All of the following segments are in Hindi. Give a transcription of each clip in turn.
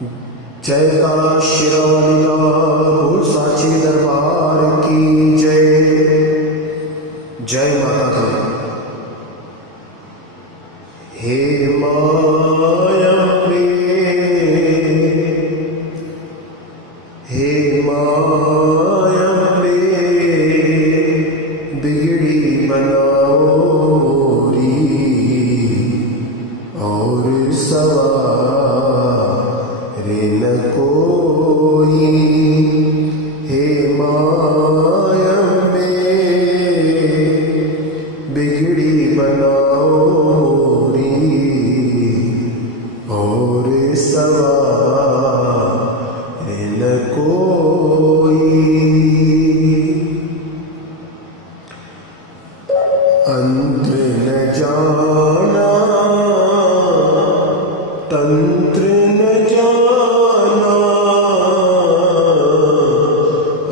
जय काला शिरोमणि बोल साची दरबार की जय। जय माता दी। हे मायम्बे, हे मायम्बे, बिगड़ी बनाओ मोरी और सवारे न कोई। हे मायम्बे, बिगड़ी बनाओ मोरी और सवारे न कोई। अंतर न जाना, तंत्र न जाना,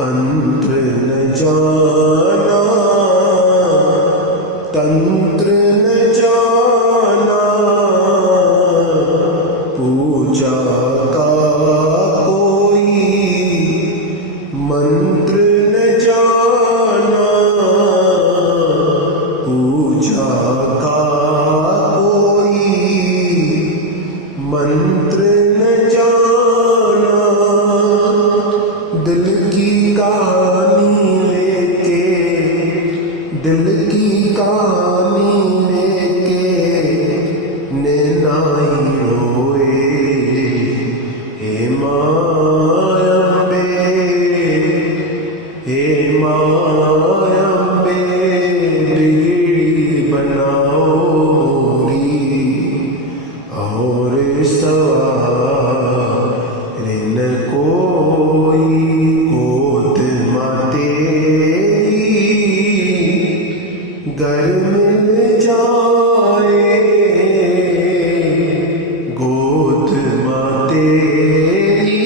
अंतर न जाना, तंत्र न जाना, पूजा का कोई मंत्र न जाना, पूजा का कोई मंत्र न जाना। दिल की कहानी लेके, दिल की कहानी लेके नैनाई रोए। हे मायम्बे, हे मायम्बे, बिगड़ी बनाओ मोरी और सवारे न कोई। गोद तेरी घर मिल जाए, गोद तेरी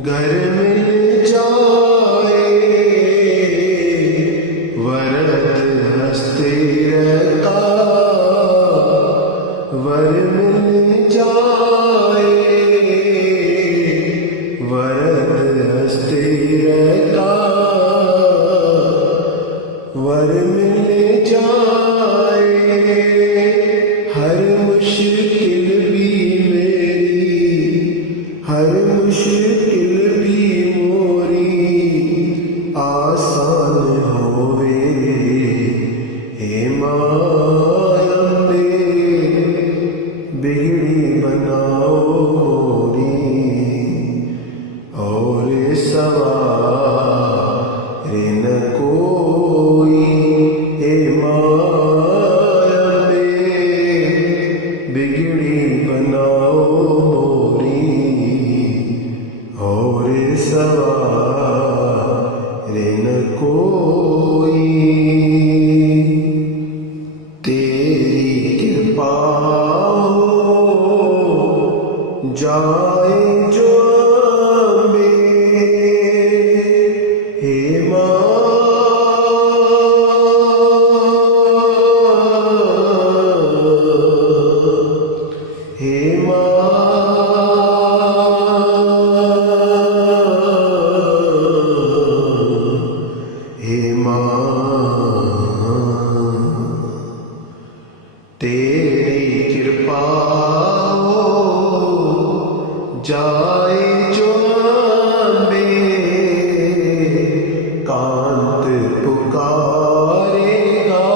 घर मिल जाए। वरद हस्ते का वर मिल जाए, वरद हस्ते का वर मिल जाए। हर मुश्किल भी मेरी, हर मुश्किल भी मोरी आसान होवे। हे मायम्बे, बिगड़ी बनाओ मोरी और सवारे न कोई। हे मायम्बे, बिगड़ी बनाओ मोरी और सवारे न कोई। तेरी कृपा हो जाए जो अम्बे। हे माँ, हे माँ, हे माँ, तेरी कृपा हो जाए जो अम्बे। कांत पुकारेगा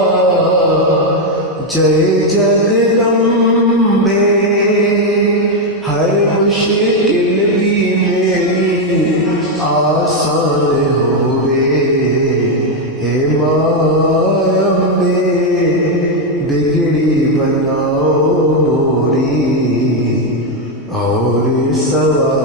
जय जगदम्बे। हर मुश्किल भी मेरी आसान होवे। हे मायम्बे, बिगड़ी बनाओ मोरी और सवारे